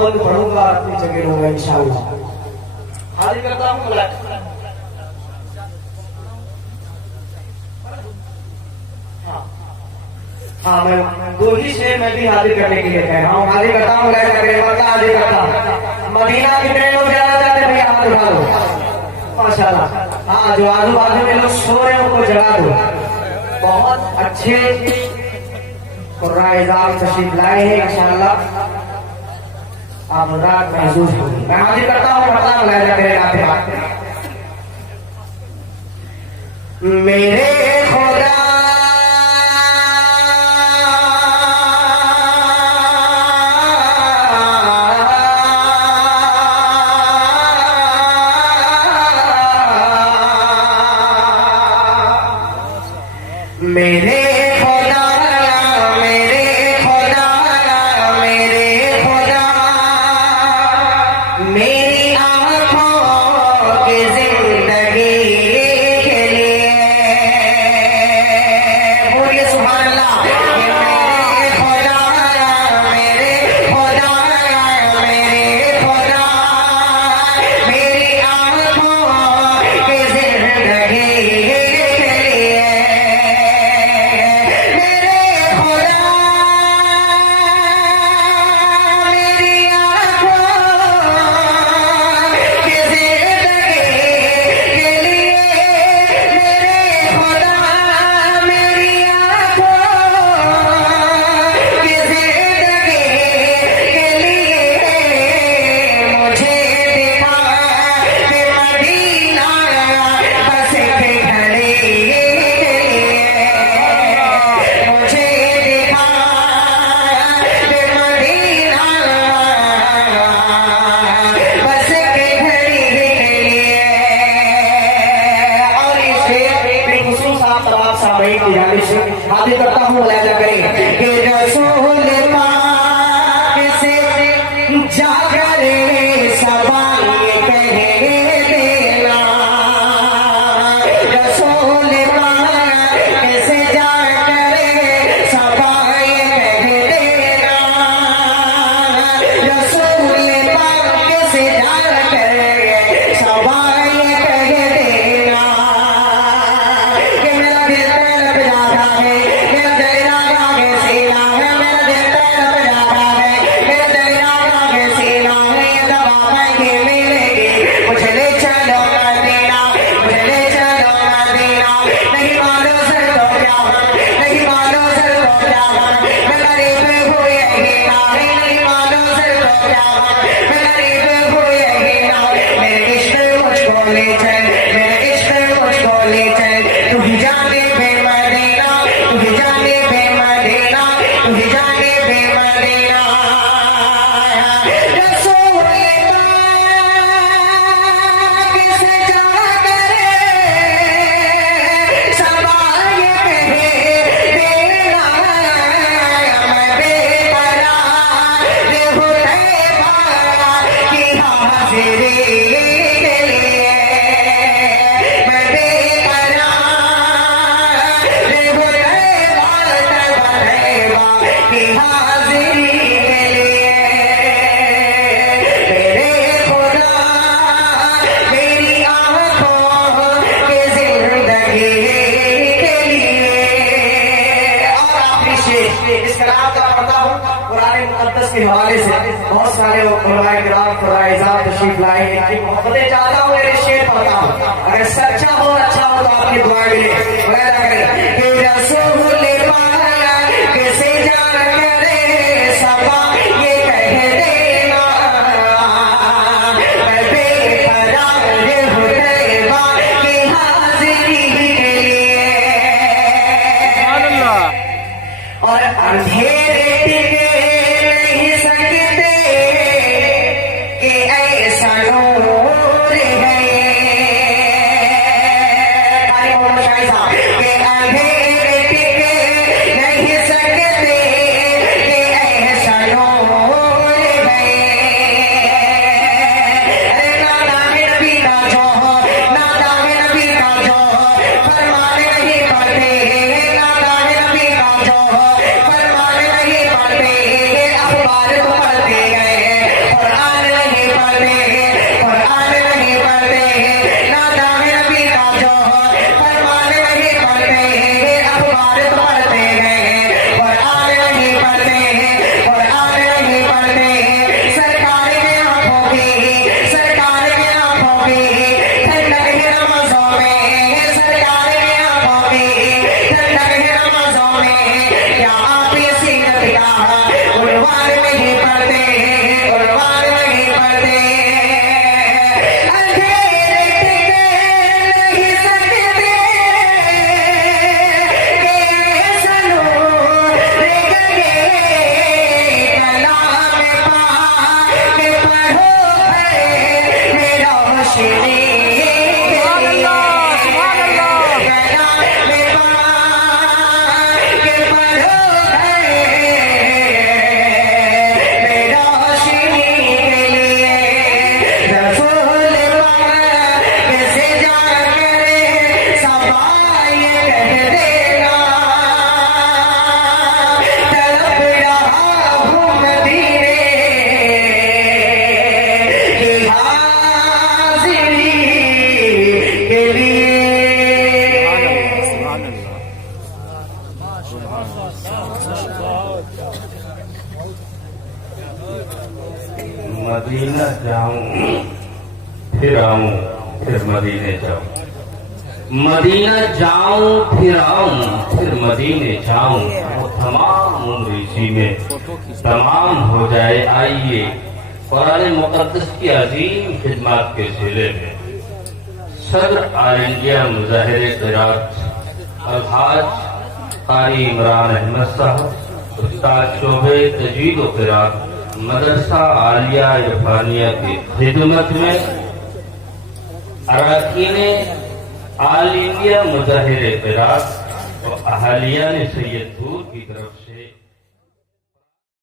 पढ़ूंगा और अपनी जगह रहूंगा इंशाअल्लाह। हाजिर करता हूँ हाँ मैं दो ही शेर मैं भी हाजिर करने के लिए कह रहा हूँ। हाजिर करता हूँ हाजिर करता। मदीना कितने लोग जाना चाहते भैया हाथ उठा दो माशाल्लाह। हाँ जो आजू बाजू में लोग सो रहे हैं उनको जगा दो। बहुत अच्छे कुर्राएज़ाम तशरीफ लाए हैं इंशाअल्लाह आप रात महसूस होगी। मैं हाजिर करता हूँ मतलब मुलाहिजा मेरे नाते मेरे खुदा मेरे खुदा मेरे खुदा मेरे खुदा मेरी आँखों की जिंदगी के लिए बोलिए सुभान अल्लाह। मेरे खुदा मेरे खुदा मेरे खुदा मेरी आँखों की जिंदगी हाजिर करता हूँ मुलाहिजा करें कि रसूल पाक से जाकर सवाल कह देना। रसूल पाक से जाकर सवाल कह देना। रसूल पाक से जाकर सवाल कह देना कि मेरा दिल तड़प जाता है, मेरा दिल आगे सीना है, मेरा दिल तड़प जाता है, मेरा दिल आगे सीना है। ये दवा महंगी मिलेगी मुझे ले चलो मदीना, मुझे ले चलो मदीना। नहीं मानो सर तो क्या नहीं मानो सर तो क्या मैं गरीब हूँ यही ना। नहीं मानो सर तो क्या मैं गरीब हूँ यही ना। मेरे इश्क मुझको ले चल, मेरे इश्क मुझको ले चल। तू ही जाने बेमदीना, तू ही जाने बेमदीना, तू ही जाने बेमदीना। रसूल पाक से जाकर सवाल कह देना। मैं बेकरार हूँ तैबा की हाज़िरी के लिए। मैं बेकरार हूँ तैबा की हाज़िरी के लिए। मेरे खुदा मेरी आँखों की जिंदगी के लिए। और आखिरी शेर इस कलाम का पढ़ता हूँ कुरान मुक़द्दस के हवाले से। बहुत सारे उलमाए किराम कुर्राएज़ाम तशरीफ लाए हैं, इनकी मोहब्बतें चाहता हूँ। मेरे शेर पढ़ता हूँ, अगर सच्चा हो अच्छा हो तो आपकी दुआ मिले। मुलाहिजा करें कि रसूल पाक से जाकर सवाल ये कह देना। मैं बेकरार हूँ तैबा की हाज़िरी के लिए। और अंधेरे टिके नहीं सकते कि ऐसा नूर है। कि अंधेरे टिके मदीना जाऊं फिर आऊं फिर मदीने जाऊं, मदीना जाऊं फिर आऊं फिर मदीने जाऊं, वो तमाम उम्र इसी में तमाम हो जाए। आइए कुरान मुक़द्दस की अजीम खिदमत के सिले में सदर ऑल इंडिया मुज़ाहिरे क़िरात अलहाज कारी इमरान अहमद साहब उस्ताद शोबे तजवीद व क़िरात मदरसा आलिया इरफानिया की खिदमत में अरकान ऑल इंडिया मुज़ाहिरे क़िरात और अहालिया ने सैयदपुर की तरफ से